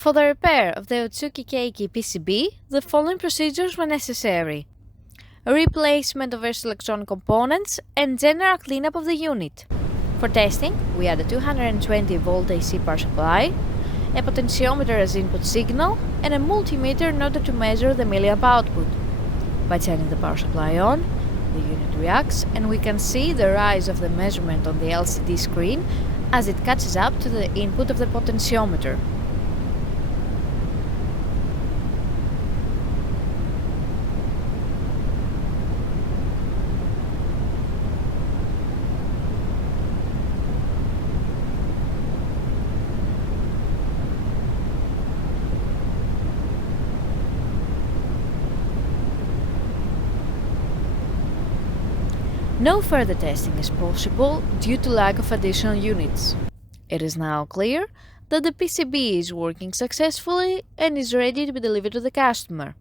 For the repair of the Utsuki Keiki PCB, the following procedures were necessary: replacement of first electronic components and general cleanup of the unit. For testing, we had a 220-volt AC power supply, a potentiometer as input signal, and a multimeter in order to measure the milliamp output. By turning the power supply on, the unit reacts and we can see the rise of the measurement on the LCD screen as it catches up to the input of the potentiometer. No further testing is possible due to lack of additional units. It is now clear that the PCB is working successfully and is ready to be delivered to the customer.